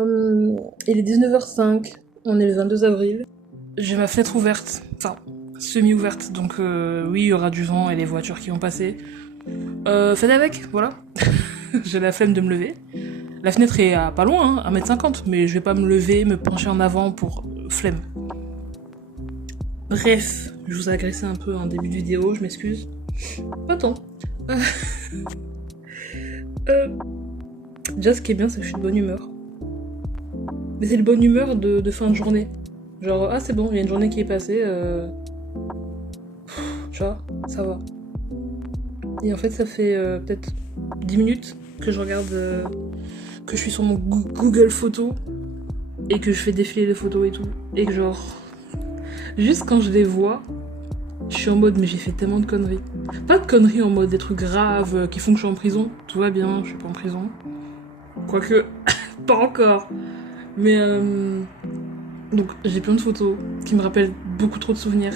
Il est 19h05, on est le 22 avril. J'ai ma fenêtre ouverte, enfin semi-ouverte, donc oui, il y aura du vent et les voitures qui vont passer. Faites avec, voilà. J'ai la flemme de me lever. La fenêtre est à pas loin, hein, 1m50, mais je vais pas me lever, me pencher en avant pour flemme. Bref, je vous ai agressé un peu en début de vidéo, je m'excuse. Pas tant. Déjà, ce qui est bien, c'est que je suis de bonne humeur. Mais c'est de bonne humeur de fin de journée. Genre, ah c'est bon, il y a une journée qui est passée, tu vois, ça va. Et en fait, ça fait peut-être 10 minutes que je regarde, que je suis sur mon Google Photos et que je fais défiler les photos et tout. Et que genre, juste quand je les vois, je suis en mode, mais j'ai fait tellement de conneries. Pas de conneries en mode des trucs graves qui font que je suis en prison. Tout va bien, je suis pas en prison. Quoique, pas encore. Mais donc j'ai plein de photos qui me rappellent beaucoup trop de souvenirs.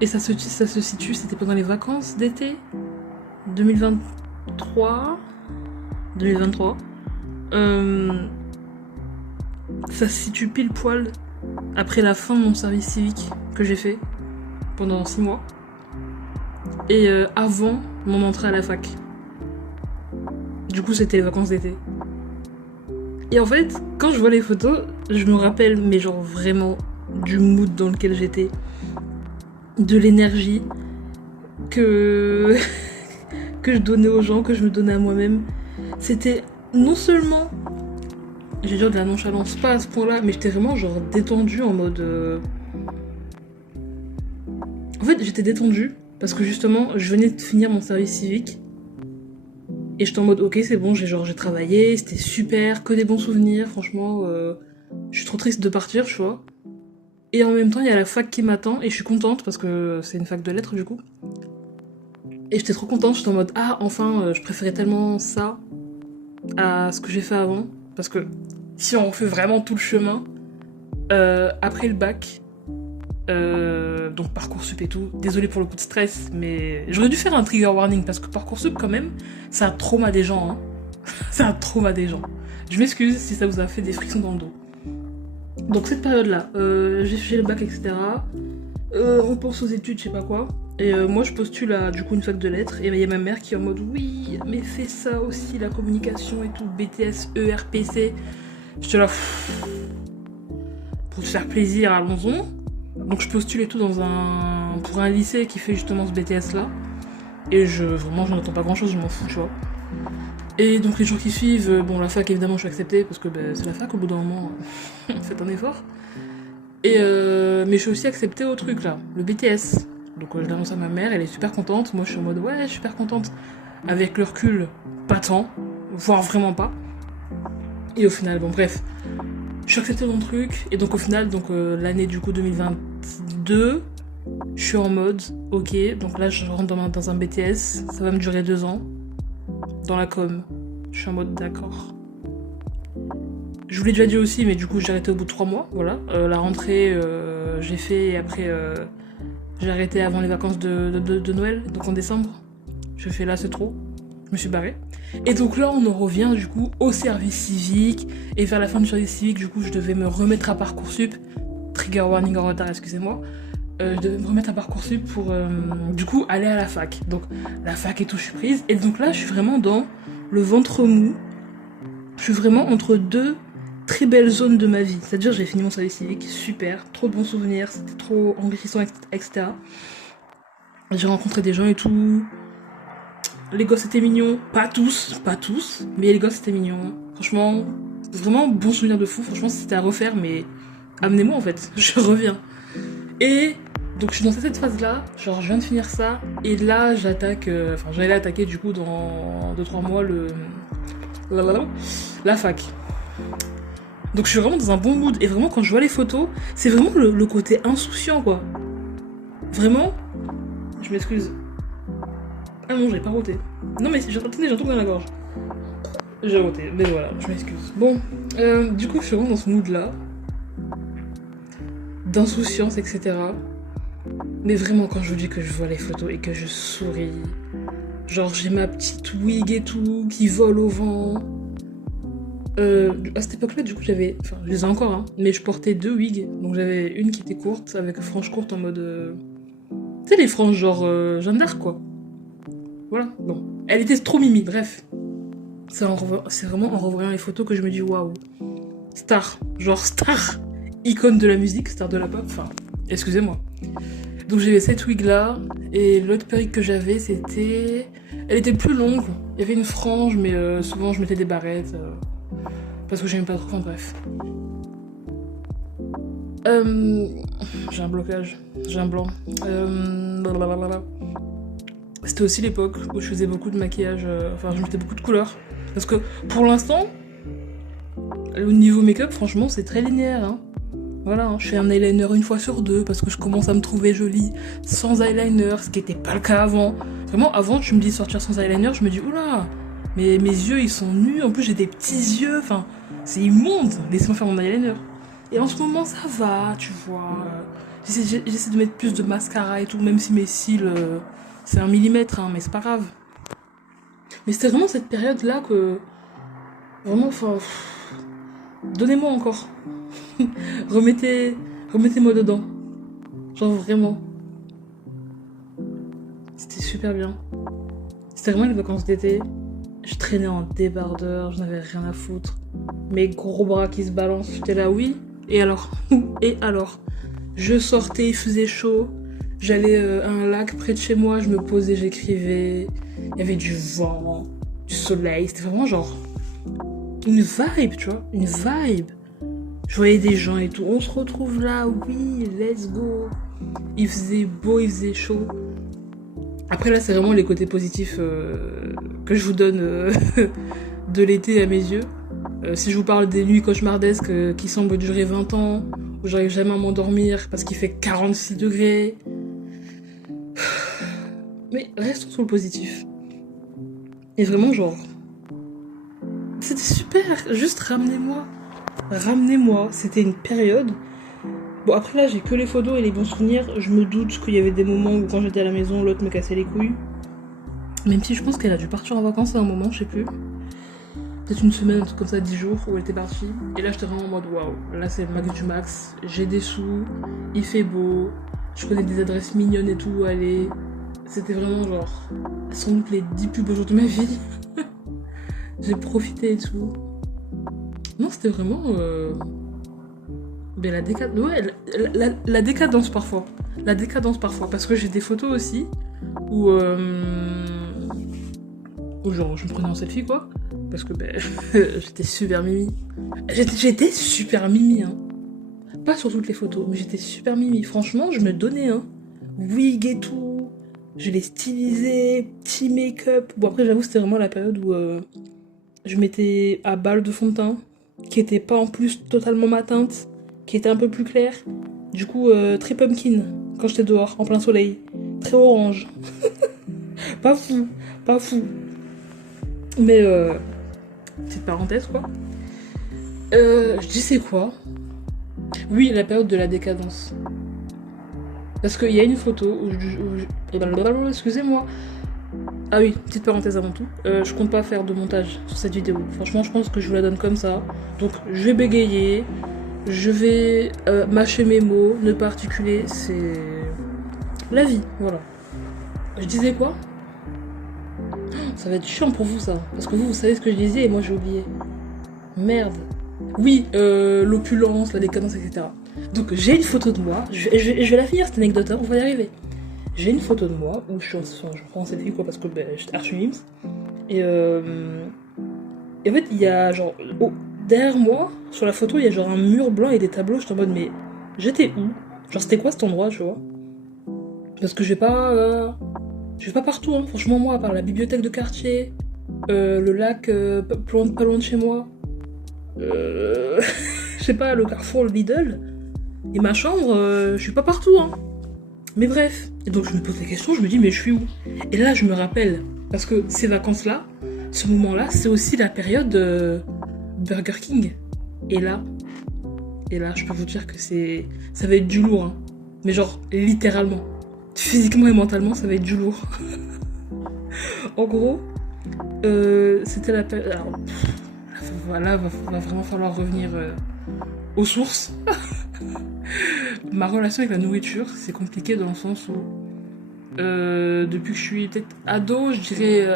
Et ça se situe, c'était pendant les vacances d'été 2023. 2023. Ça se situe pile poil après la fin de mon service civique que j'ai fait pendant 6 mois. Et avant mon entrée à la fac. Du coup, c'était les vacances d'été. Et en fait, quand je vois les photos, je me rappelle, mais genre vraiment, du mood dans lequel j'étais, de l'énergie que je donnais aux gens, que je me donnais à moi-même. C'était non seulement, je vais dire de la nonchalance, pas à ce point-là, mais j'étais vraiment genre détendue en mode... En fait, j'étais détendue parce que justement, je venais de finir mon service civique. Et j'étais en mode, ok, c'est bon, j'ai travaillé, c'était super, que des bons souvenirs, franchement, je suis trop triste de partir, tu vois. Et en même temps, il y a la fac qui m'attend, et je suis contente, parce que c'est une fac de lettres, du coup. Et j'étais trop contente, j'étais en mode, ah, enfin, je préférais tellement ça à ce que j'ai fait avant. Parce que si on refait vraiment tout le chemin, après le bac, donc Parcoursup et tout, désolé pour le coup de stress, mais j'aurais dû faire un trigger warning parce que Parcoursup quand même, c'est un trauma des gens, hein. C'est un trauma des gens. Je m'excuse si ça vous a fait des frictions dans le dos. Donc cette période-là, j'ai fait le bac, etc. On pense aux études, je sais pas quoi. Et moi je postule à du coup une fac de lettres et il y a ma mère qui est en mode oui, mais fais ça aussi, la communication et tout, BTS, ERPC. J'étais là, pour te faire plaisir, allons-y. Donc je postule et tout pour un lycée qui fait justement ce BTS là. Et vraiment je n'entends pas grand chose, je m'en fous, tu vois. Et donc les jours qui suivent, bon la fac évidemment je suis acceptée parce que c'est la fac au bout d'un moment, faites un effort. Et mais je suis aussi acceptée au truc là, le BTS. Donc je l'annonce à ma mère, elle est super contente, moi je suis en mode ouais je suis super contente. Avec le recul, pas tant, voire vraiment pas. Et au final, bon bref, je suis acceptée dans le truc, et donc au final, donc l'année du coup 2022, je suis en mode, ok, donc là je rentre dans un BTS, ça va me durer 2 ans, dans la com. Je suis en mode d'accord. Je vous l'ai déjà dit aussi, mais du coup j'ai arrêté au bout de 3 mois, voilà. La rentrée, j'ai fait, et après j'ai arrêté avant les vacances de Noël, donc en décembre. Je fais là, c'est trop. Je me suis barrée. Et donc là, on en revient du coup au service civique. Et vers la fin du service civique, du coup, je devais me remettre à Parcoursup. Trigger warning en retard, excusez-moi. Je devais me remettre à Parcoursup pour du coup aller à la fac. Donc la fac et tout, je suis prise. Et donc là, je suis vraiment dans le ventre mou. Je suis vraiment entre deux très belles zones de ma vie. C'est-à-dire, j'ai fini mon service civique, super, trop de bons souvenirs, c'était trop enrichissant, etc. J'ai rencontré des gens et tout. Les gosses étaient mignons, pas tous, mais les gosses étaient mignons. Franchement, vraiment bon souvenir de fou. Franchement, si c'était à refaire, mais amenez-moi en fait, je reviens. Et donc je suis dans cette phase-là, genre je viens de finir ça, et là j'attaque, j'allais attaquer du coup dans 2-3 mois la fac. Donc je suis vraiment dans un bon mood, et vraiment quand je vois les photos, c'est vraiment le côté insouciant quoi. Vraiment, je m'excuse. Ah non, j'ai pas roté. Non mais j'ai un truc dans la gorge. J'ai roté, mais voilà, je m'excuse. Bon, du coup je suis vraiment dans ce mood là. D'insouciance, etc. Mais vraiment quand je vous dis que je vois les photos et que je souris. Genre j'ai ma petite wig et tout qui vole au vent. À cette époque-là, du coup, j'avais... Enfin, je les ai encore, hein. Mais je portais 2 wigs. Donc j'avais une qui était courte, avec franges courtes en mode... Tu sais, les franges genre Jeanne d'Arc, quoi. Voilà, bon. Elle était trop mimi, bref. C'est vraiment en revoyant les photos que je me dis, waouh. Star. Genre star. Icône de la musique, star de la pop. Enfin, excusez-moi. Donc j'avais cette wig-là. Et l'autre perruque que j'avais, c'était... Elle était plus longue. Il y avait une frange, mais souvent je mettais des barrettes. Parce que j'aimais pas trop, enfin bref. J'ai un blocage, j'ai un blanc. Blablabla. C'était aussi l'époque où je faisais beaucoup de maquillage, enfin je mettais beaucoup de couleurs. Parce que pour l'instant, au niveau make-up, franchement, c'est très linéaire. Hein. Voilà, hein. Je fais un eyeliner une fois sur 2 parce que je commence à me trouver jolie sans eyeliner, ce qui n'était pas le cas avant. Vraiment, avant, tu me dis sortir sans eyeliner, je me dis oula, mais mes yeux ils sont nus, en plus j'ai des petits yeux, enfin, c'est immonde, laissez-moi faire mon eyeliner. Et en ce moment, ça va, tu vois. J'essaie de mettre plus de mascara et tout, même si mes cils, c'est 1 millimètre, hein, mais c'est pas grave. Mais c'était vraiment cette période-là que... Vraiment, enfin... Donnez-moi encore. Remettez-moi dedans. Genre vraiment. C'était super bien. C'était vraiment les vacances d'été. Je traînais en débardeur, je n'avais rien à foutre. Mes gros bras qui se balancent, j'étais là, oui. Et alors? Et alors? Je sortais, il faisait chaud. J'allais à un lac près de chez moi, je me posais, j'écrivais. Il y avait du vent, du soleil. C'était vraiment genre une vibe, tu vois, une vibe. Je voyais des gens et tout. On se retrouve là, oui, let's go. Il faisait beau, il faisait chaud. Après là, c'est vraiment les côtés positifs que je vous donne de l'été à mes yeux. Si je vous parle des nuits cauchemardesques qui semblent durer 20 ans, où j'arrive jamais à m'endormir parce qu'il fait 46 degrés. Mais restons sur le positif. Et vraiment, genre... C'était super, juste ramenez-moi. Ramenez-moi, c'était une période... Bon, après là, j'ai que les photos et les bons souvenirs. Je me doute qu'il y avait des moments où quand j'étais à la maison, l'autre me cassait les couilles. Même si je pense qu'elle a dû partir en vacances à un moment, je sais plus. Peut-être une semaine, un truc comme ça, 10 jours, où elle était partie. Et là, j'étais vraiment en mode waouh, là c'est le max du max. J'ai des sous, il fait beau, je connais des adresses mignonnes et tout où aller. C'était vraiment genre, sans doute les 10 plus beaux jours de ma vie. J'ai profité et tout. Non, c'était vraiment. Mais la décadence. Ouais, la décadence parfois. La décadence parfois. Parce que j'ai des photos aussi où. Où genre, je me prenais en selfie quoi. Parce que ben, j'étais super mimi. J'étais super mimi, hein. Pas sur toutes les photos, mais j'étais super mimi. Franchement, je me donnais, hein. Wig et tout. Je les stylisais, petit make-up. Bon, après, j'avoue, c'était vraiment la période où je mettais à balle de fond de teint, qui était pas en plus totalement ma teinte, qui était un peu plus claire. Du coup, très pumpkin quand j'étais dehors, en plein soleil. Très orange. Pas fou, pas fou. Mais, petite parenthèse, quoi. Je dis c'est quoi? Oui, la période de la décadence. Parce qu'il y a une photo où excusez-moi. Ah oui, petite parenthèse avant tout. Je compte pas faire de montage sur cette vidéo. Franchement, je pense que je vous la donne comme ça. Donc, je vais bégayer. Je vais mâcher mes mots, ne pas articuler. C'est la vie, voilà. Je disais quoi? Ça va être chiant pour vous, ça. Parce que vous savez ce que je disais et moi, j'ai oublié. Merde. Oui, l'opulence, la décadence, etc. Donc j'ai une photo de moi, je vais la finir cette anecdote, hein, on va y arriver. J'ai une photo de moi où je prends en selfie quoi parce que ben, j'étais archi mims. Et en fait il y a genre derrière moi, sur la photo il y a genre un mur blanc et des tableaux, j'étais en mode mais j'étais où? Genre c'était quoi cet endroit tu vois? Parce que je vais pas partout hein, franchement moi à part la bibliothèque de quartier, le lac pas loin de chez moi. Je sais pas, le Carrefour, le Lidl. Et ma chambre, je suis pas partout, hein. Mais bref. Et donc je me pose la question, je me dis, mais je suis où? Et là, je me rappelle, parce que ces vacances-là, ce moment-là, c'est aussi la période Burger King. Et là, je peux vous dire que ça va être du lourd, hein. Mais genre, littéralement. Physiquement et mentalement, ça va être du lourd. En gros, c'était la période... Alors, voilà, va vraiment falloir revenir aux sources. Ma relation avec la nourriture, c'est compliqué dans le sens où depuis que je suis peut-être ado, je dirais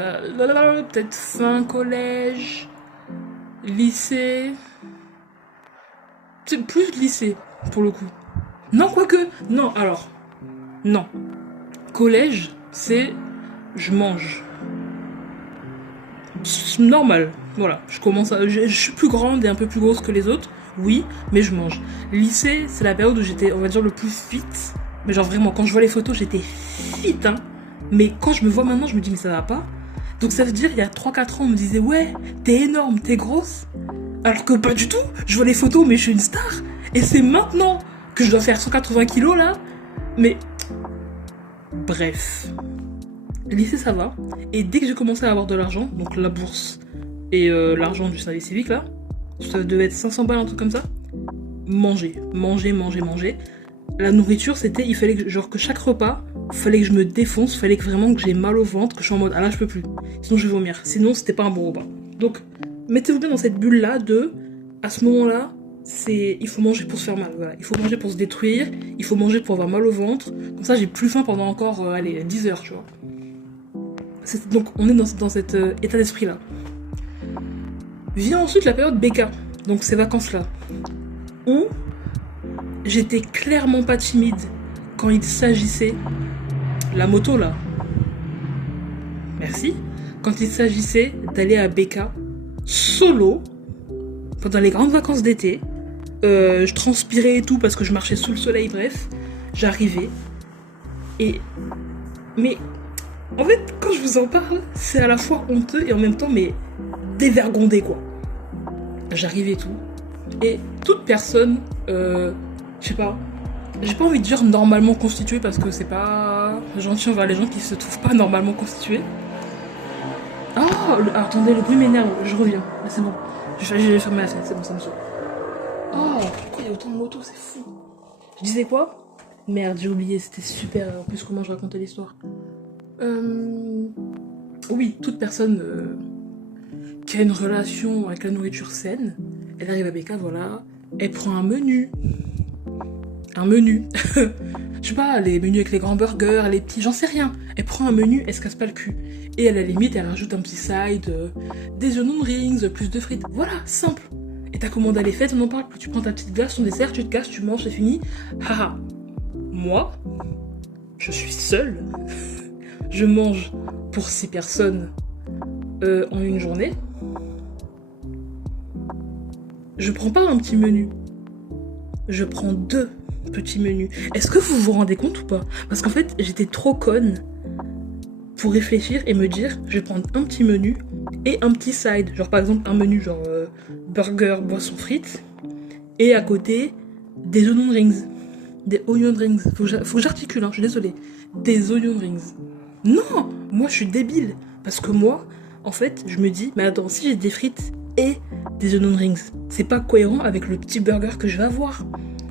peut-être fin collège, lycée, c'est plus lycée pour le coup. Non, quoique, non, alors, non. Collège, c'est je mange. C'est normal, voilà. Je suis plus grande et un peu plus grosse que les autres, oui, mais je mange. Lycée, c'est la période où j'étais, on va dire, le plus fit. Mais genre vraiment, quand je vois les photos, j'étais fit, hein. Mais quand je me vois maintenant, je me dis, mais ça va pas. Donc ça veut dire, il y a 3-4 ans, on me disait, ouais, t'es énorme, t'es grosse. Alors que pas du tout. Je vois les photos, mais je suis une star. Et c'est maintenant que je dois faire 180 kilos, là. Mais... Bref. Lycée, ça va. Et dès que j'ai commencé à avoir de l'argent, donc la bourse et l'argent du service civique, là, ça devait être 500 balles, un truc comme ça. Manger. La nourriture, c'était, il fallait que, genre, que chaque repas, fallait que je me défonce, fallait que vraiment que j'ai mal au ventre, que je suis en mode, ah là, je peux plus. Sinon, je vais vomir. Sinon, c'était pas un bon repas. Donc, mettez-vous bien dans cette bulle-là de, à ce moment-là, il faut manger pour se faire mal, voilà. Il faut manger pour se détruire, il faut manger pour avoir mal au ventre. Comme ça, j'ai plus faim pendant encore, 10 heures, tu vois. Donc, on est dans cet état d'esprit-là. Vient ensuite la période BK, donc ces vacances-là, où j'étais clairement pas timide quand il s'agissait... La moto, là. Merci. Quand il s'agissait d'aller à BK, solo, pendant les grandes vacances d'été, je transpirais et tout parce que je marchais sous le soleil, bref, j'arrivais. Mais, en fait, quand je vous en parle, c'est à la fois honteux et en même temps, mais dévergondé, quoi. J'arrivais et tout. Et toute personne, je sais pas, j'ai pas envie de dire normalement constituée parce que c'est pas gentil envers les gens qui se trouvent pas normalement constitués. Attendez, le bruit m'énerve, je reviens. Ah, c'est bon, j'ai fermé la fenêtre, c'est bon, ça me saoule. Oh, pourquoi il y a autant de motos, c'est fou. Je disais quoi? Merde, j'ai oublié, c'était super, en plus comment je racontais l'histoire. Oui, toute personne qui a une relation avec la nourriture saine, elle arrive à BK, voilà, elle prend un menu. Je sais pas, les menus avec les grands burgers, les petits, j'en sais rien. Elle prend un menu, elle se casse pas le cul. Et à la limite, elle rajoute un petit side, des onion rings, plus de frites. Voilà, simple. Et ta commande elle est faite, on en parle plus. Tu prends ta petite glace, ton dessert, tu te casses, tu manges, c'est fini. Haha. Moi, je suis seule. Je mange pour 6 personnes en une journée. Je prends pas un petit menu. Je prends 2 petits menus. Est-ce que vous vous rendez compte ou pas? Parce qu'en fait, j'étais trop conne pour réfléchir et me dire, je vais prendre un petit menu et un petit side. Genre par exemple, un menu genre burger, boisson frites. Et à côté, des onion rings. Des onion rings. Faut que j'articule, hein, je suis désolée. Des onion rings. Non, moi je suis débile. Parce que moi, en fait, je me dis, mais attends, si j'ai des frites et des onion rings, c'est pas cohérent avec le petit burger que je vais avoir.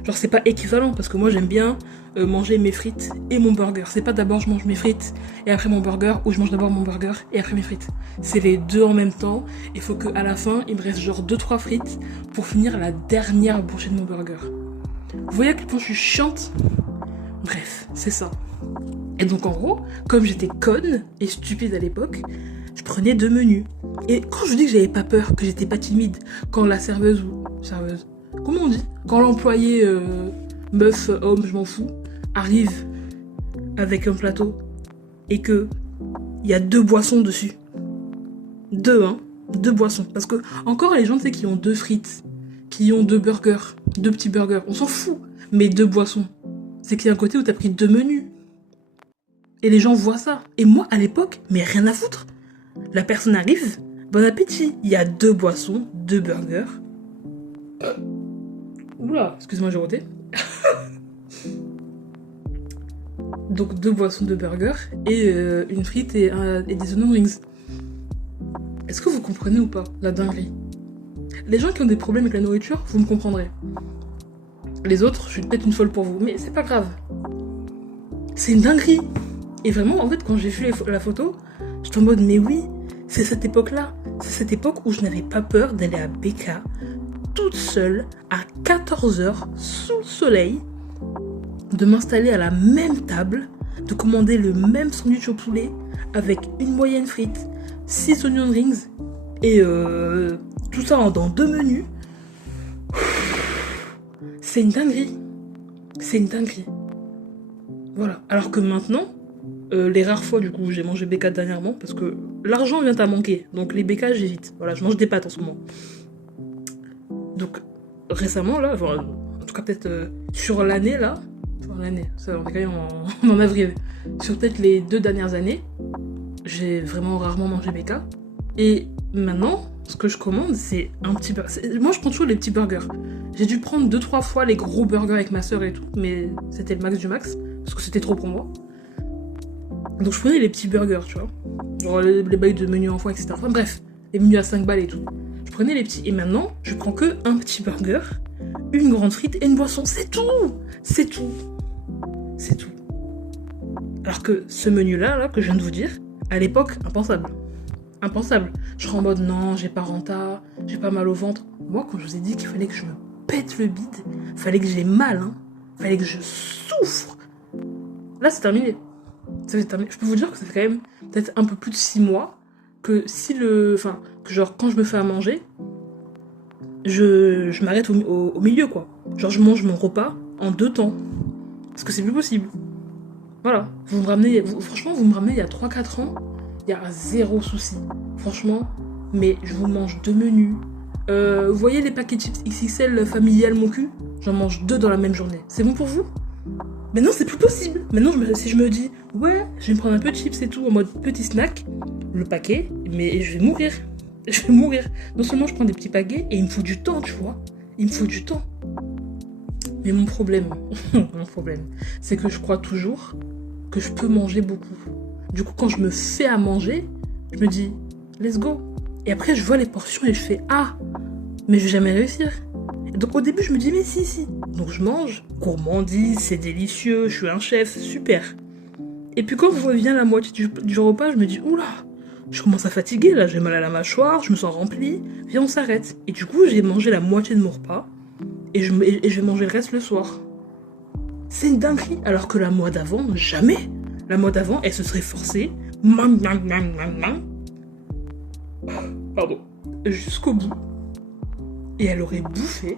Genre c'est pas équivalent parce que moi j'aime bien manger mes frites et mon burger. C'est pas d'abord je mange mes frites et après mon burger ou je mange d'abord mon burger et après mes frites. C'est les deux en même temps. Il faut qu'à la fin il me reste genre 2-3 frites pour finir la dernière bouchée de mon burger. Vous voyez à quel point je suis chiante? Bref, c'est ça. Et donc en gros, comme j'étais conne et stupide à l'époque, je prenais 2 menus. Et quand je dis que j'avais pas peur, que j'étais pas timide, quand la serveuse, comment on dit? Quand l'employé, meuf, homme, je m'en fous, arrive avec un plateau et que il y a 2 boissons dessus. 2 boissons. Parce que encore les gens, tu sais, qui ont 2 frites, qui ont 2 burgers, 2 petits burgers, on s'en fout. Mais 2 boissons, c'est qu'il y a un côté où t'as pris 2 menus. Et les gens voient ça. Et moi, à l'époque, mais rien à foutre. La personne arrive, bon appétit. Il y a 2 boissons, 2 burgers. Oula, excuse-moi, j'ai roté. Donc 2 boissons, 2 burgers et une frite et des onion rings. Est-ce que vous comprenez ou pas la dinguerie? Les gens qui ont des problèmes avec la nourriture, vous me comprendrez. Les autres, je suis peut-être une folle pour vous, mais c'est pas grave. C'est une dinguerie. Et vraiment, en fait, quand j'ai vu la photo, j'étais en mode, mais oui, c'est cette époque-là. C'est cette époque où je n'avais pas peur d'aller à BK toute seule à 14h sous le soleil, de m'installer à la même table, de commander le même sandwich au poulet avec une moyenne frite, 6 onion rings et tout ça dans 2 menus. C'est une dinguerie. C'est une dinguerie. Voilà. Alors que maintenant, les rares fois du coup j'ai mangé BK dernièrement, parce que l'argent vient à manquer, donc les BK j'évite. Voilà, je mange des pâtes en ce moment. Donc récemment là, enfin, en tout cas peut-être sur l'année là, enfin l'année, ça on est quand même en avril, sur peut-être les 2 dernières années, j'ai vraiment rarement mangé BK. Et maintenant, ce que je commande, c'est un petit burger. Moi je prends toujours les petits burgers. J'ai dû prendre 2-3 fois les gros burgers avec ma soeur et tout, mais c'était le max du max, parce que c'était trop pour moi. Donc je prenais les petits burgers, tu vois. Genre les bails de menu enfant, etc. Enfin bref, les menus à 5 balles et tout. Je prenais les petits. Et maintenant, je prends que un petit burger, une grande frite et une boisson. C'est tout. C'est tout. C'est tout. Alors que ce menu-là, là, que je viens de vous dire, à l'époque, impensable. Impensable. Je serais en mode non, j'ai pas renta, j'ai pas mal au ventre. Moi, quand je vous ai dit qu'il fallait que je me pète le bide, fallait que j'ai mal, hein. Fallait que je souffre. Là, c'est terminé. Ça fait terminé. Je peux vous dire que ça fait quand même peut-être un peu plus de 6 mois que si enfin, que genre quand je me fais à manger, je m'arrête au milieu, quoi. Genre je mange mon repas en 2 temps. Parce que c'est plus possible. Voilà. Franchement, vous me ramenez il y a 3-4 ans, il y a 0 souci. Franchement, mais je vous mange 2 menus. Vous voyez les paquets chips XXL familial mon cul? J'en mange 2 dans la même journée. C'est bon pour vous? Mais non, c'est plus possible. Maintenant, si je me dis, ouais, je vais me prendre un peu de chips et tout, en mode petit snack, le paquet, mais je vais mourir. Je vais mourir. Non seulement je prends des petits paquets, et il me faut du temps, tu vois. Il me faut du temps. Mais mon problème, c'est que je crois toujours que je peux manger beaucoup. Du coup, quand je me fais à manger, je me dis, let's go. Et après, je vois les portions et je fais, ah, mais je vais jamais réussir. Donc au début, je me dis, mais si. Donc je mange, gourmandise, c'est délicieux, je suis un chef, super. Et puis quand vient la moitié du repas, je me dis, oula, je commence à fatiguer, là, j'ai mal à la mâchoire, je me sens remplie, viens, on s'arrête. Et du coup, j'ai mangé la moitié de mon repas, et je vais manger le reste le soir. C'est une dinguerie, alors que la mois d'avant, jamais. La mois d'avant, elle se serait forcée, pardon, jusqu'au bout. Et elle aurait bouffé,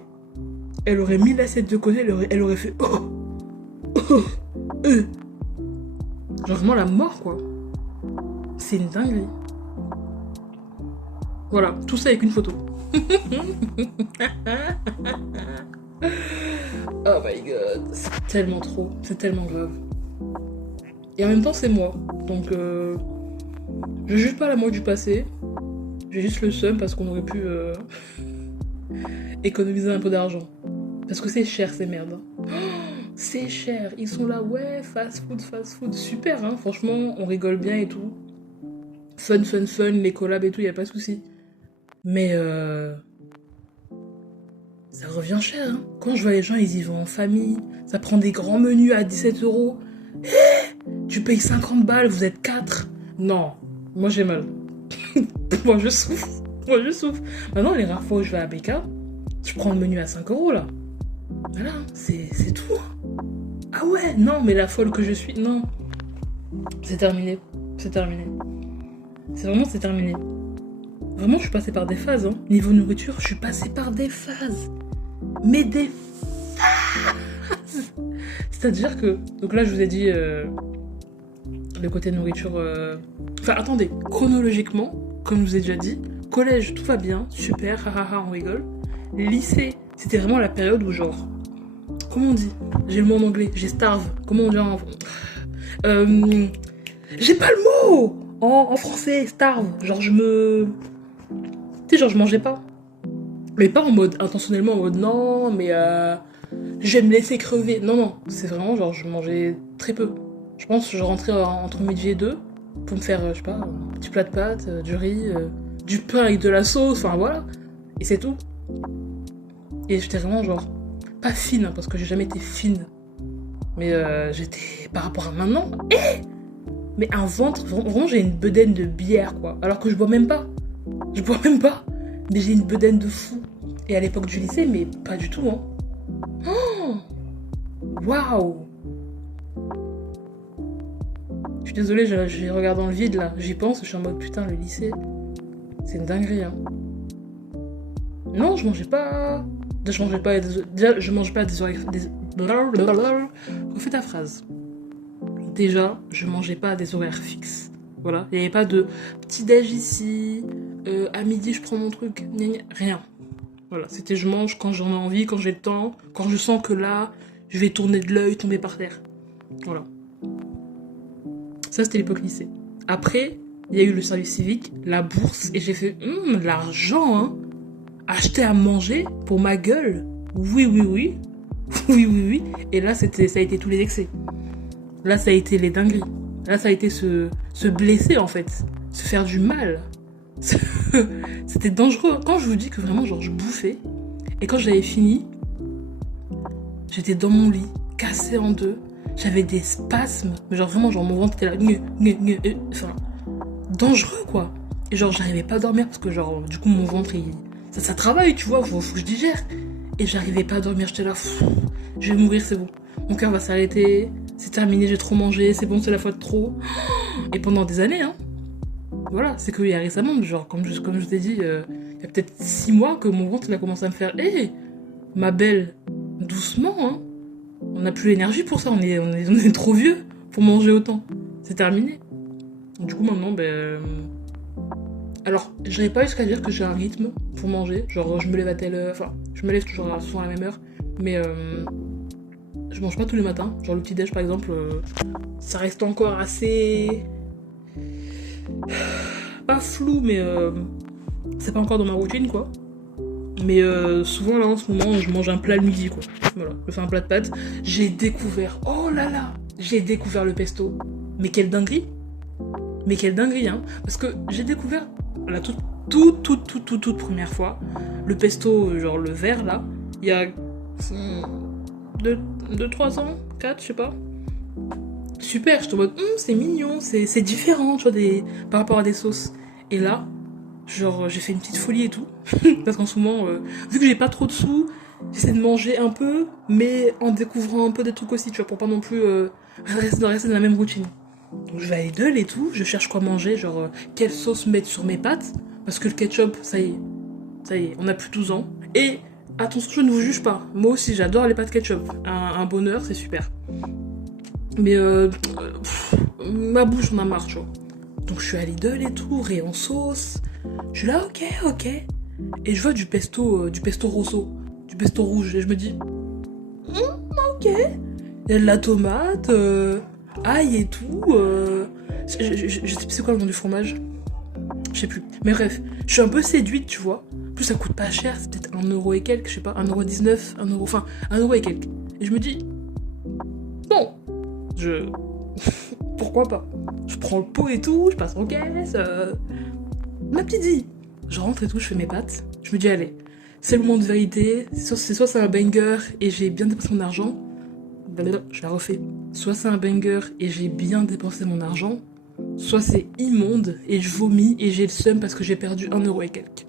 elle aurait mis l'assiette de côté, elle aurait fait genre vraiment la mort, quoi. C'est une dinguerie. Voilà, tout ça avec une photo. Oh my god, c'est tellement trop, c'est tellement grave. Et en même temps, c'est moi. Donc, je juge pas la moi du passé. J'ai juste le seum parce qu'on aurait pu économiser un peu d'argent. Parce que c'est cher, ces merdes. Oh, c'est cher. Ils sont là, ouais, fast food. Super, hein. Franchement, on rigole bien et tout. Fun, les collabs et tout, y a pas de souci. Mais ça revient cher, hein. Quand je vois les gens, ils y vont en famille. Ça prend des grands menus à 17€. Tu payes 50 balles, vous êtes 4. Non, moi j'ai mal. Moi je souffre. Maintenant, les rares fois où je vais à BK, je prends le menu à 5€ là. Voilà, c'est tout. Ah ouais, non, mais la folle que je suis, non. C'est terminé. C'est terminé. Vraiment, je suis passée par des phases, hein. Niveau nourriture, je suis passée par des phases. Mais des phases. C'est-à-dire que, donc là, je vous ai dit le côté nourriture. Enfin, attendez, chronologiquement, comme je vous ai déjà dit, collège, tout va bien, super, hahaha, on rigole. Lycée, c'était vraiment la période où genre, comment on dit? J'ai le mot en anglais, j'ai starve. Comment on dit en j'ai pas le mot en français, starve. Genre tu sais, genre je mangeais pas. Mais pas en mode intentionnellement, en mode non, mais je vais me laisser crever. Non, c'est vraiment genre je mangeais très peu. Je pense que je rentrais entre midi et 2 pour me faire, je sais pas, un petit plat de pâtes, du riz, du pain avec de la sauce, enfin voilà. Et c'est tout. Et j'étais vraiment genre, pas fine, hein, parce que j'ai jamais été fine. Mais j'étais, par rapport à maintenant, mais un ventre, vraiment j'ai une bedaine de bière, quoi. Alors que je bois même pas. Je bois même pas. Mais j'ai une bedaine de fou. Et à l'époque du lycée, mais pas du tout, hein. Oh, waouh. Je suis désolée, je regarde dans le vide là. J'y pense, je suis en mode putain, le lycée, c'est une dinguerie, hein. Non, je mangeais pas. Je mangeais pas. Déjà, je mangeais pas des horaires. Refais ta phrase. Déjà, je mangeais pas à des horaires fixes. Voilà. Il n'y avait pas de petit-déj ici. À midi, je prends mon truc. Rien. Voilà. C'était je mange quand j'en ai envie, quand j'ai le temps, quand je sens que là, je vais tourner de l'œil, tomber par terre. Voilà. Ça, c'était l'époque lycée. Après, il y a eu le service civique, la bourse, et j'ai fait l'argent, hein. Acheter à manger pour ma gueule. Oui, oui, oui. Oui, oui, oui. Et là, ça a été tous les excès. Là, ça a été les dingueries. Là, ça a été se blesser, en fait. Se faire du mal. C'était dangereux. Quand je vous dis que vraiment, genre, je bouffais. Et quand j'avais fini, j'étais dans mon lit, cassée en deux. J'avais des spasmes. Mais genre, vraiment, genre, mon ventre était là. Enfin, dangereux, quoi. Et genre, j'arrivais pas à dormir parce que, genre, du coup, mon ventre, ça travaille, tu vois. Faut que je digère. Et j'arrivais pas à dormir. J'étais là, je vais mourir, c'est bon. Mon cœur va s'arrêter. C'est terminé, j'ai trop mangé. C'est bon, c'est la fois de trop. Et pendant des années, hein. Voilà, c'est qu'il y a récemment, genre, comme je t'ai dit, il y a peut-être 6 mois que mon ventre, il a commencé à me faire hé, ma belle, doucement, hein. On n'a plus l'énergie pour ça, on est trop vieux pour manger autant. C'est terminé. Du coup, maintenant, alors, j'avais pas jusqu'à dire que j'ai un rythme pour manger. Genre, je me lève à telle heure. Enfin, je me lève toujours souvent à la même heure. Mais je mange pas tous les matins. Genre, le petit-déj, par exemple, ça reste encore assez. Pas flou, mais c'est pas encore dans ma routine, quoi. Mais souvent, là, en ce moment, je mange un plat le midi, quoi. Voilà, je fais un plat de pâtes. J'ai découvert, oh là là, j'ai découvert le pesto. Mais quelle dinguerie. Mais quelle dinguerie, hein. Parce que j'ai découvert la toute première fois le pesto, genre le vert, là, il y a 2-3 ans, 4, je sais pas. Super, je te mode, c'est mignon, c'est différent, tu vois, par rapport à des sauces. Et là, genre, j'ai fait une petite folie et tout. Parce qu'en ce moment, vu que j'ai pas trop de sous, j'essaie de manger un peu, mais en découvrant un peu des trucs aussi, tu vois, pour pas non plus rester dans la même routine. Donc je vais à Lidl et tout, je cherche quoi manger, genre, quelle sauce mettre sur mes pâtes. Parce que le ketchup, ça y est, on a plus 12 ans. Et attention, je ne vous juge pas. Moi aussi, j'adore les pâtes ketchup. Un bonheur, c'est super. Mais ma bouche en a marre, tu vois. Donc je suis à Lidl et tout, rayon sauce. Je suis là, ok. Et je vois du pesto rosso, du pesto rouge. Et je me dis, ok. Il y a de la tomate, ail et tout. Je sais plus c'est quoi le nom du fromage. Je sais plus. Mais bref, je suis un peu séduite, tu vois. En plus, ça coûte pas cher, c'est peut-être 1€ et quelques, je sais pas, 1,19€, 1€, enfin, 1€ et quelques. Et je me dis, bon, pourquoi pas. Je prends le pot et tout, je passe en caisse. Ma petite vie. Je rentre et tout, je fais mes pâtes. Je me dis, allez, c'est le moment de vérité. C'est soit c'est un banger et j'ai bien dépensé mon argent. Je la refais. Soit c'est un banger et j'ai bien dépensé mon argent. Soit c'est immonde et je vomis et j'ai le seum parce que j'ai perdu 1€ et quelques.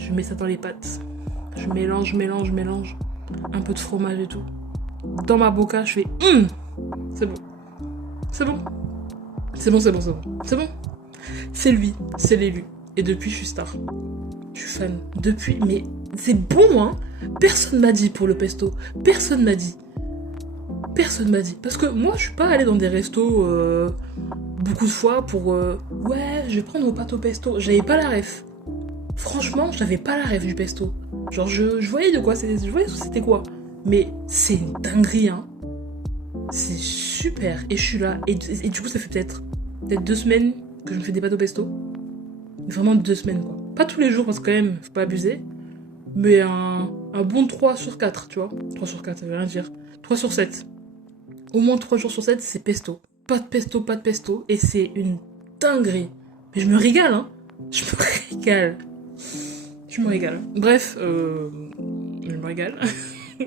Je mets ça dans les pâtes. Je mélange. Un peu de fromage et tout. Dans ma boca, je fais c'est bon. C'est bon. C'est lui, c'est l'élu. Et depuis, je suis star. Je suis fan. Depuis, mais c'est bon, hein. Personne m'a dit pour le pesto. Personne m'a dit. Parce que moi, je suis pas allée dans des restos beaucoup de fois pour ouais, je vais prendre vos pâtes au pesto. J'avais pas la ref. Franchement, j'avais pas la ref du pesto. Genre, je voyais de quoi c'était. Je voyais c'était quoi. Mais c'est une dinguerie, hein. C'est super. Et je suis là. Et du coup, ça fait peut-être 2 semaines que je me fais des pâtes au pesto. Vraiment 2 semaines, quoi. Pas tous les jours, parce que quand même, faut pas abuser. Mais un bon 3 sur 4, tu vois. 3 sur 4, ça veut rien dire. 3 sur 7. Au moins 3 jours sur 7, c'est pesto. Pas de pesto. Et c'est une dinguerie. Mais je me régale, hein. Je me régale. Bref, je me régale.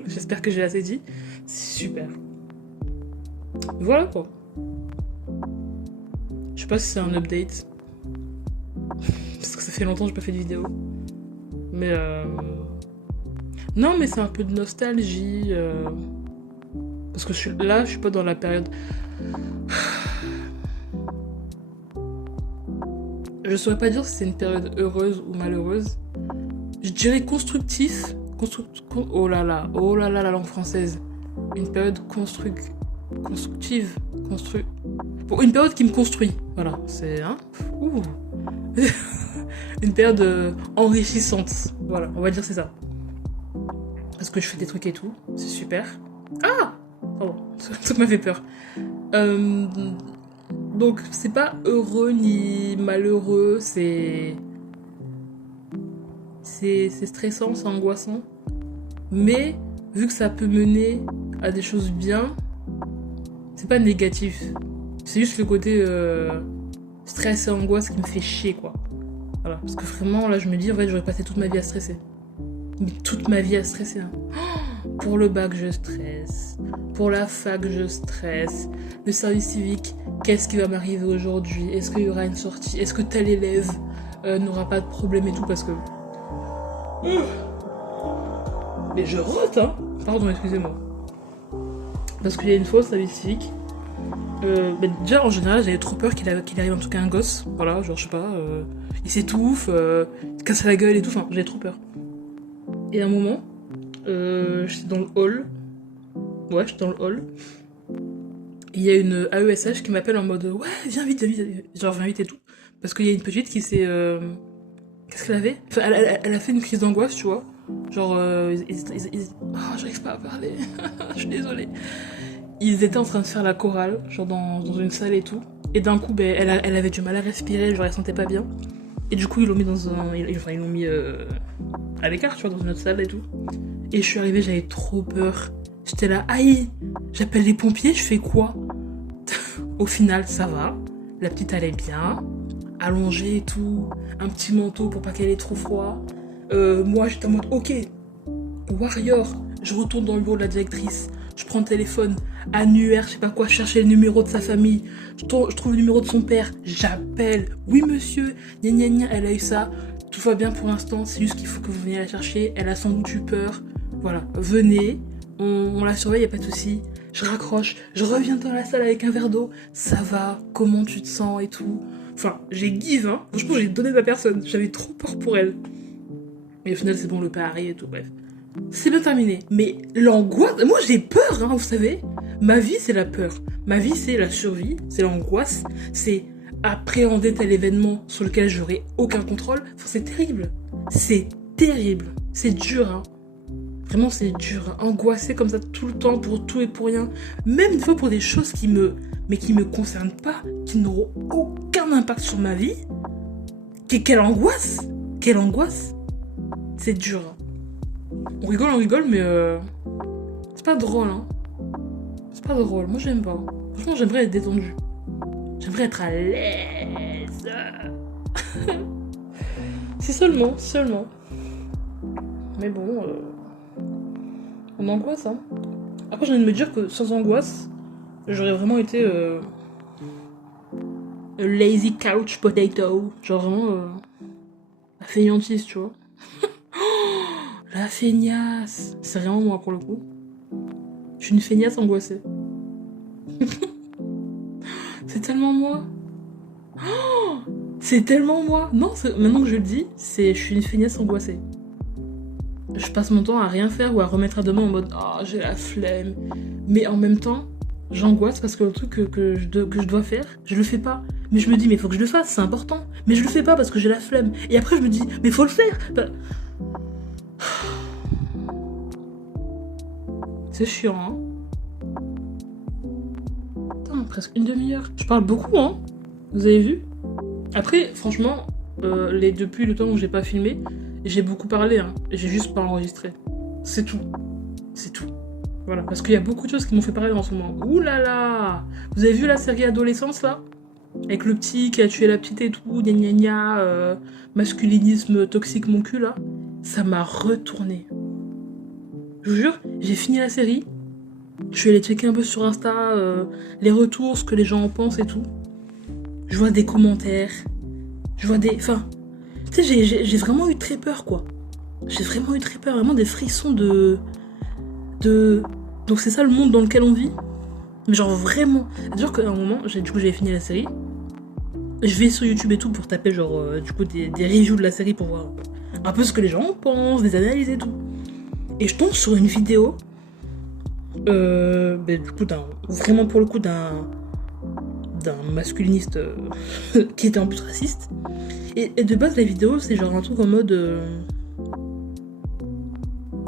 J'espère que j'ai assez dit. C'est super. Voilà, quoi. Je sais pas si c'est un update. Parce que ça fait longtemps que j'ai pas fait de vidéo. Mais non, mais c'est un peu de nostalgie. Parce que je suis pas dans la période... Je saurais pas dire si c'est une période heureuse ou malheureuse. Je dirais constructif. Oh là là, la langue française. Une période constructive. Bon, une période qui me construit. Voilà, c'est... Hein. Ouh. Une période enrichissante. Voilà, on va dire c'est ça. Parce que je fais des trucs et tout. C'est super. Ah! Oh, ça m'a fait peur. Donc, c'est pas heureux ni malheureux, c'est stressant, c'est angoissant. Mais, vu que ça peut mener à des choses bien, c'est pas négatif. C'est juste le côté stress et angoisse qui me fait chier, quoi. Voilà. Parce que vraiment, là, je me dis, en fait, j'aurais passé toute ma vie à stresser. Mais toute ma vie à stresser, hein. Pour le bac, je stresse. Pour la fac, je stresse. Le service civique, qu'est-ce qui va m'arriver aujourd'hui? Est-ce qu'il y aura une sortie? Est-ce que tel élève n'aura pas de problème et tout? Parce que... Mais je rote, hein. Pardon, excusez-moi. Parce qu'il y a une fois au service civique. Déjà, en général, j'avais trop peur qu'il arrive en tout cas un gosse. Voilà, genre, je sais pas, il s'étouffe, il se casse la gueule et tout. Enfin, j'avais trop peur. Et à un moment, j'étais dans le hall. Ouais, j'étais dans le hall. Il y a une AESH qui m'appelle en mode ouais, viens vite. Genre, viens vite et tout. Parce qu'il y a une petite qui s'est. Qu'est-ce qu'elle avait? Enfin, elle a fait une crise d'angoisse, tu vois. Genre, j'arrive pas à parler. Je suis désolée. Ils étaient en train de faire la chorale, genre dans une salle et tout. Et d'un coup, elle avait du mal à respirer, genre elle sentait pas bien. Et du coup, ils l'ont mis ils l'ont mis à l'écart, tu vois, dans une autre salle et tout. Et je suis arrivée, j'avais trop peur. J'étais là, aïe, j'appelle les pompiers, je fais quoi? Au final, ça va. La petite allait bien, allongée et tout, un petit manteau pour pas qu'elle ait trop froid. Moi, j'étais en mode, ok, warrior, je retourne dans le bureau de la directrice. Je prends le téléphone, annuaire, je sais pas quoi, chercher le numéro de sa famille. Je trouve le numéro de son père, j'appelle. Oui monsieur, gna gna gna, elle a eu ça. Tout va bien pour l'instant, c'est juste qu'il faut que vous veniez la chercher. Elle a sans doute eu peur. Voilà, venez, on la surveille, y a pas de souci. Je raccroche, je reviens dans la salle avec un verre d'eau. Ça va, comment tu te sens et tout. Enfin, j'ai give, hein. Franchement, j'ai donné ma personne. J'avais trop peur pour elle. Et au final, c'est bon, le père arrive et tout, bref. C'est bien terminé. Mais l'angoisse... Moi, j'ai peur, hein, vous savez. Ma vie, c'est la peur. Ma vie, c'est la survie. C'est l'angoisse. C'est appréhender tel événement sur lequel j'aurai aucun contrôle. Enfin, c'est terrible. C'est terrible. C'est dur, hein. Vraiment, c'est dur. Hein. Angoisser comme ça tout le temps pour tout et pour rien. Même une fois pour des choses qui me concernent pas, qui n'auront aucun impact sur ma vie. Quelle angoisse. Quelle angoisse. C'est dur, hein. On rigole, mais c'est pas drôle, hein. C'est pas drôle, moi j'aime pas. Franchement, j'aimerais être détendue. J'aimerais être à l'aise. C'est seulement. Mais bon, on angoisse, hein. Après, j'ai envie de me dire que sans angoisse, j'aurais vraiment été a lazy couch potato. Genre vraiment la feignantise, tu vois. La feignasse. C'est vraiment moi pour le coup. Je suis une feignasse angoissée. C'est tellement moi. Oh, c'est tellement moi. Non, maintenant que je le dis, je suis une feignasse angoissée. Je passe mon temps à rien faire ou à remettre à demain en mode oh, j'ai la flemme. Mais en même temps, j'angoisse parce que le truc que je dois faire, je le fais pas. Mais je me dis mais faut que je le fasse, c'est important. Mais je le fais pas parce que j'ai la flemme. Et après je me dis mais faut le faire. Bah... C'est chiant, hein. Putain, presque une demi-heure. Je parle beaucoup, hein. Vous avez vu? Après, franchement, depuis le temps où j'ai pas filmé, j'ai beaucoup parlé, hein. J'ai juste pas enregistré. C'est tout. C'est tout. Voilà. Parce qu'il y a beaucoup de choses qui m'ont fait parler en ce moment. Ouh là là! Vous avez vu la série Adolescence, là? Avec le petit qui a tué la petite et tout, gna gna gna, masculinisme toxique mon cul, là. Ça m'a retourné. Je vous jure, j'ai fini la série. Je suis allée checker un peu sur Insta les retours, ce que les gens en pensent et tout. Je vois des commentaires. Je vois des... Enfin, Tu sais, j'ai vraiment eu très peur, quoi. J'ai vraiment eu très peur, vraiment des frissons de... Donc c'est ça le monde dans lequel on vit. Mais genre vraiment. C'est-à-dire qu'à un moment, du coup j'avais fini la série. Je vais sur YouTube et tout pour taper genre du coup des reviews de la série pour voir un peu ce que les gens en pensent, des analyses et tout. Et je tombe sur une vidéo du coup vraiment pour le coup d'un masculiniste qui était en plus raciste. Et de base la vidéo c'est genre un truc en mode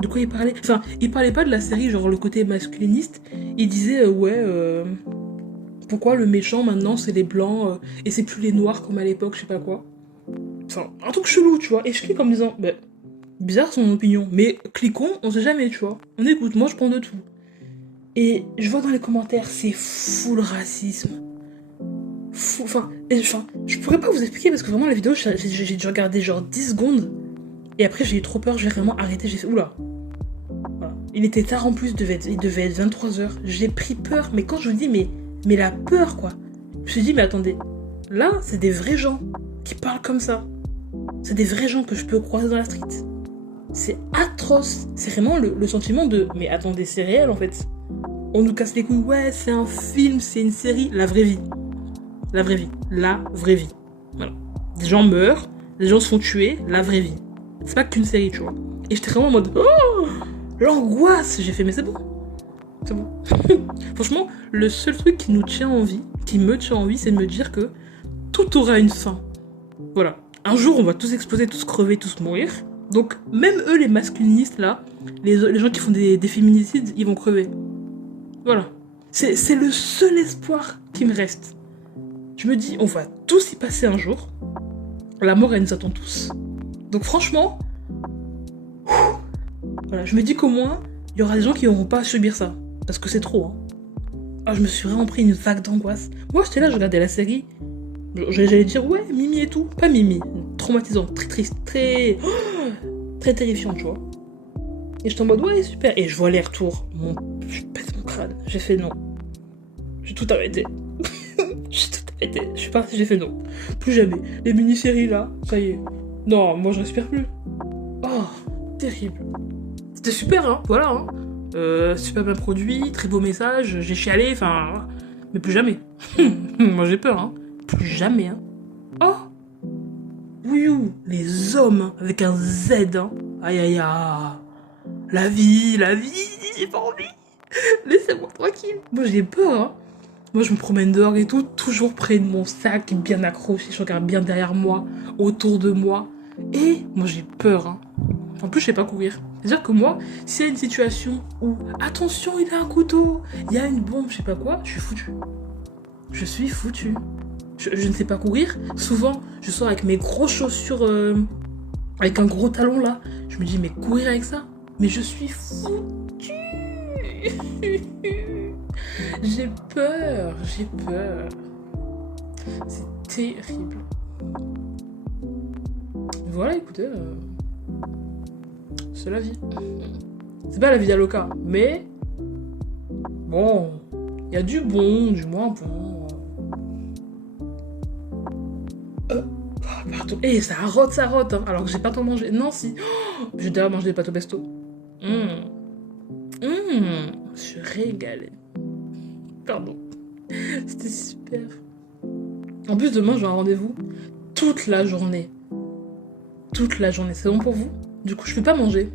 de quoi il parlait. Enfin, il parlait pas de la série, genre le côté masculiniste. Il disait, pourquoi le méchant maintenant c'est les blancs et c'est plus les noirs comme à l'époque, je sais pas quoi. Enfin, un truc chelou, tu vois. Et je clique en me disant, bizarre son opinion, mais cliquons, on sait jamais, tu vois. On écoute, moi je prends de tout. Et je vois dans les commentaires, c'est full racisme. Enfin, je pourrais pas vous expliquer parce que vraiment la vidéo, j'ai dû regarder genre 10 secondes. Et après j'ai eu trop peur, j'ai vraiment arrêté, j'ai fait, oula. Voilà. Il était tard en plus, il devait être 23h. J'ai pris peur, mais quand je vous dis, mais la peur quoi. Je me suis dit, mais attendez, là c'est des vrais gens qui parlent comme ça. C'est des vrais gens que je peux croiser dans la street. C'est atroce. C'est vraiment le sentiment de, mais attendez, c'est réel en fait. On nous casse les couilles, ouais, c'est un film, c'est une série, la vraie vie. La vraie vie. La vraie vie. Voilà. Des gens meurent, des gens se font tuer, la vraie vie. C'est pas qu'une série, tu vois. Et j'étais vraiment en mode, oh, l'angoisse. J'ai fait, mais c'est bon. C'est bon. Franchement, le seul truc qui nous tient en vie, qui me tient en vie, c'est de me dire que tout aura une fin. Voilà. Un jour, on va tous exploser, tous crever, tous mourir. Donc, même eux, les masculinistes, là, les gens qui font des féminicides, ils vont crever. Voilà. C'est le seul espoir qui me reste. Je me dis, on va tous y passer un jour. La mort, elle nous attend tous. Donc franchement, voilà, je me dis qu'au moins, il y aura des gens qui n'auront pas à subir ça. Parce que c'est trop. Hein. Ah, je me suis vraiment pris une vague d'angoisse. Moi, j'étais là, je regardais la série. J'allais dire, ouais, Mimi et tout. Pas Mimi. Traumatisant, très triste, très terrifiant, tu vois. Et j'étais en mode, ouais, super. Et je vois les retours. Je pète mon crâne. J'ai fait non. J'ai tout arrêté. J'ai tout arrêté. Je suis partie, j'ai fait non. Plus jamais. Les mini-séries là, ça y est. Non, moi je respire plus. Oh, terrible. C'était super, hein, voilà. Hein. Super bien produit, très beau message, j'ai chialé, enfin. Mais plus jamais. Moi j'ai peur, hein. Plus jamais, hein. Oh! Oui, les hommes, hein, avec un Z, hein. Aïe aïe aïe. La vie, j'ai pas envie. Laissez-moi tranquille. Moi j'ai peur, hein. Moi je me promène dehors et tout, toujours près de mon sac, bien accroché, je regarde bien derrière moi, autour de moi. Et moi j'ai peur, hein. En plus je sais pas courir. C'est-à-dire que moi, s'il y a une situation où, attention il a un couteau, il y a une bombe, je sais pas quoi, je suis foutu. Je suis foutu. Je ne sais pas courir. Souvent, je sors avec mes grosses chaussures, avec un gros talon là. Je me dis mais courir avec ça? Mais je suis foutu. J'ai peur. C'est terrible. Voilà, écoutez, c'est la vie. C'est pas la vie d'Aloca, mais bon, il y a du bon, du moins bon. Pardon. Et ça rote, hein, alors que j'ai pas tant mangé. Non, si. J'ai déjà mangé des pâtes au pesto. Je suis régalée. Pardon. C'était super. En plus, demain, j'ai un rendez-vous toute la journée. Toute la journée. C'est bon pour vous? Du coup, je peux pas manger.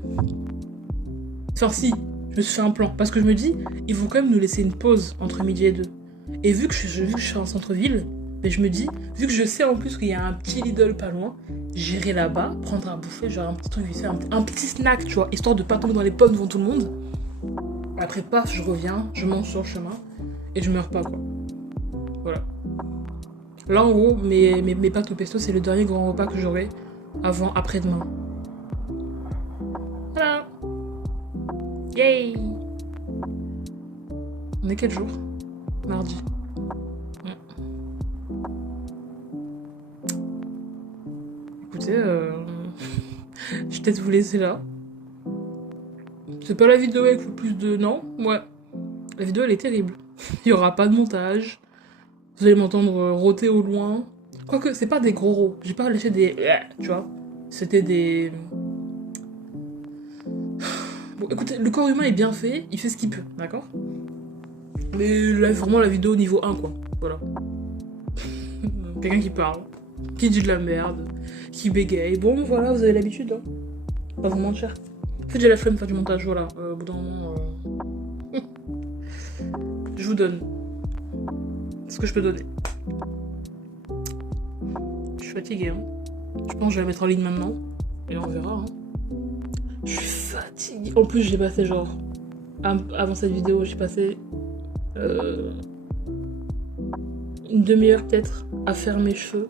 Enfin, si, je me suis fait un plan. Parce que je me dis, il faut quand même nous laisser une pause entre midi et 2. Et vu que je suis en centre-ville, mais je me dis, vu que je sais en plus qu'il y a un petit Lidl pas loin, j'irai là-bas, prendre à bouffer, genre un petit truc, un petit snack, tu vois, histoire de pas tomber dans les pommes devant tout le monde. Après, paf, je reviens, je mange sur le chemin, et je meurs pas, quoi. Voilà. Là, en gros, mes pâtes au pesto, c'est le dernier grand repas que j'aurai avant après-demain. Voilà. Yay! On est quel jour? Mardi. Écoutez, je vais peut-être vous laisser là. C'est pas la vidéo avec le plus de... Non? Ouais. La vidéo, elle est terrible. Il y aura pas de montage. Vous allez m'entendre rôter au loin. Quoique, c'est pas des gros rots. J'ai pas lâché des... Tu vois? C'était des... Bon, écoutez, le corps humain est bien fait, il fait ce qu'il peut, d'accord? Mais là, vraiment, la vidéo niveau 1, quoi. Voilà. Quelqu'un qui parle, qui dit de la merde, qui bégaye. Bon, voilà, vous avez l'habitude, hein. Pas vous mentir. En fait, j'ai la flemme de faire du montage, voilà. Au bout d'un moment, je vous donne ce que je peux donner. Je suis fatiguée, hein. Je pense que je vais la mettre en ligne maintenant. Et on verra, hein. Je suis fatiguée. En plus, j'ai passé genre... Avant cette vidéo, j'ai passé... une demi-heure peut-être à faire mes cheveux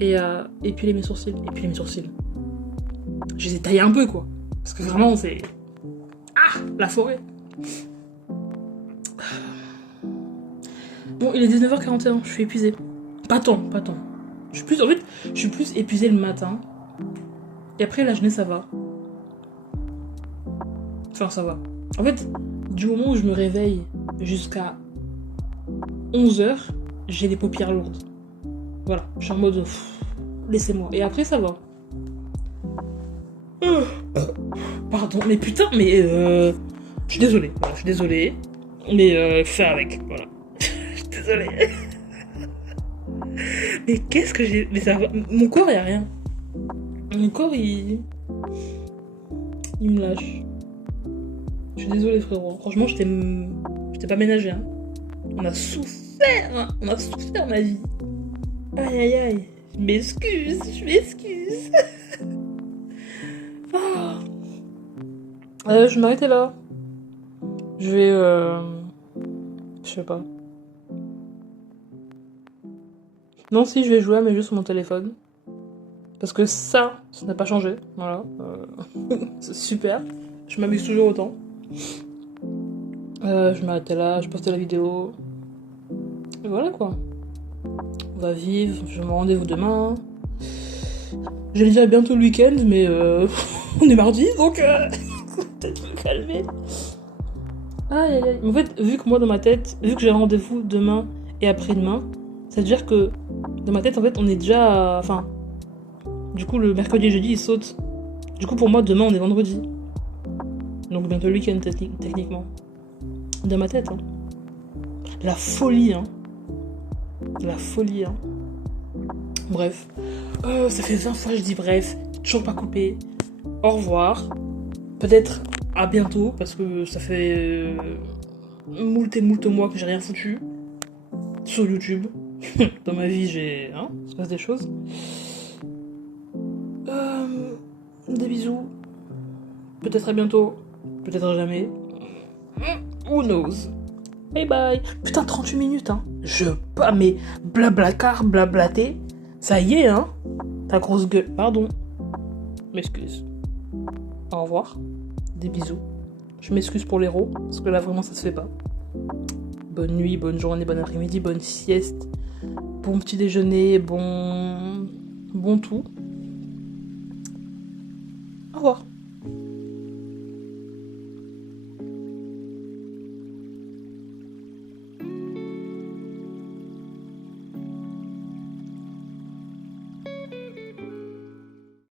et à épiler mes sourcils. Épiler mes sourcils. Je les ai taillés un peu, quoi. Parce que vraiment, c'est... Ah, la forêt. Bon, il est 19h41, je suis épuisée. Pas tant. Je suis plus épuisée le matin. Et après, la journée, ça va. Enfin, ça va. En fait, du moment où je me réveille jusqu'à 11h, j'ai les paupières lourdes. Voilà, je suis en mode... laissez-moi. Et après, ça va. Pardon, mais putain, mais... Je suis désolée. Voilà, je suis désolée. Mais faire avec, voilà. Je suis désolée. Mais qu'est-ce que j'ai... Mais ça va... Mon corps, il y a rien. Mon corps, il me lâche. Je suis désolée, frérot. Franchement, j'étais pas ménagée, hein. On a souffert, hein. On a souffert, ma vie. Aïe, aïe, aïe. Je m'excuse. Ah. Je vais m'arrêter là. Je vais... Je sais pas. Non, si, je vais jouer à mes jeux sur mon téléphone. Parce que ça n'a pas changé. Voilà. C'est super. Je m'amuse toujours autant. Je vais m'arrêter là, je poste la vidéo. Et voilà, quoi. On va vivre, je me rendez-vous demain. J'allais dire bientôt le week-end, mais on est mardi, donc peut-être me calmer. Aïe, aïe, aïe. En fait, vu que moi, dans ma tête, vu que j'ai rendez-vous demain et après-demain, ça veut dire que dans ma tête, en fait, on est déjà... Enfin, du coup, le mercredi et jeudi, ils sautent. Du coup, pour moi, demain, on est vendredi. Donc bientôt le week-end, techniquement. Dans ma tête, hein. La folie, hein. Bref. Ça fait 20 fois que je dis bref. Toujours pas coupé. Au revoir. Peut-être à bientôt, parce que ça fait moult et moult mois que j'ai rien foutu. Sur YouTube. Dans ma vie, j'ai... Hein, il se passe des choses. Des bisous. Peut-être à bientôt. Peut-être à jamais. Who knows? Bye bye. Putain, 38 minutes, hein. Mais blablacar, blablaté. Ça y est, hein. Ta grosse gueule. Pardon. M'excuse. Au revoir. Des bisous. Je m'excuse pour l'héros, parce que là, vraiment, ça se fait pas. Bonne nuit, bonne journée, bon après-midi, bonne sieste. Bon petit déjeuner, bon tout. Au revoir.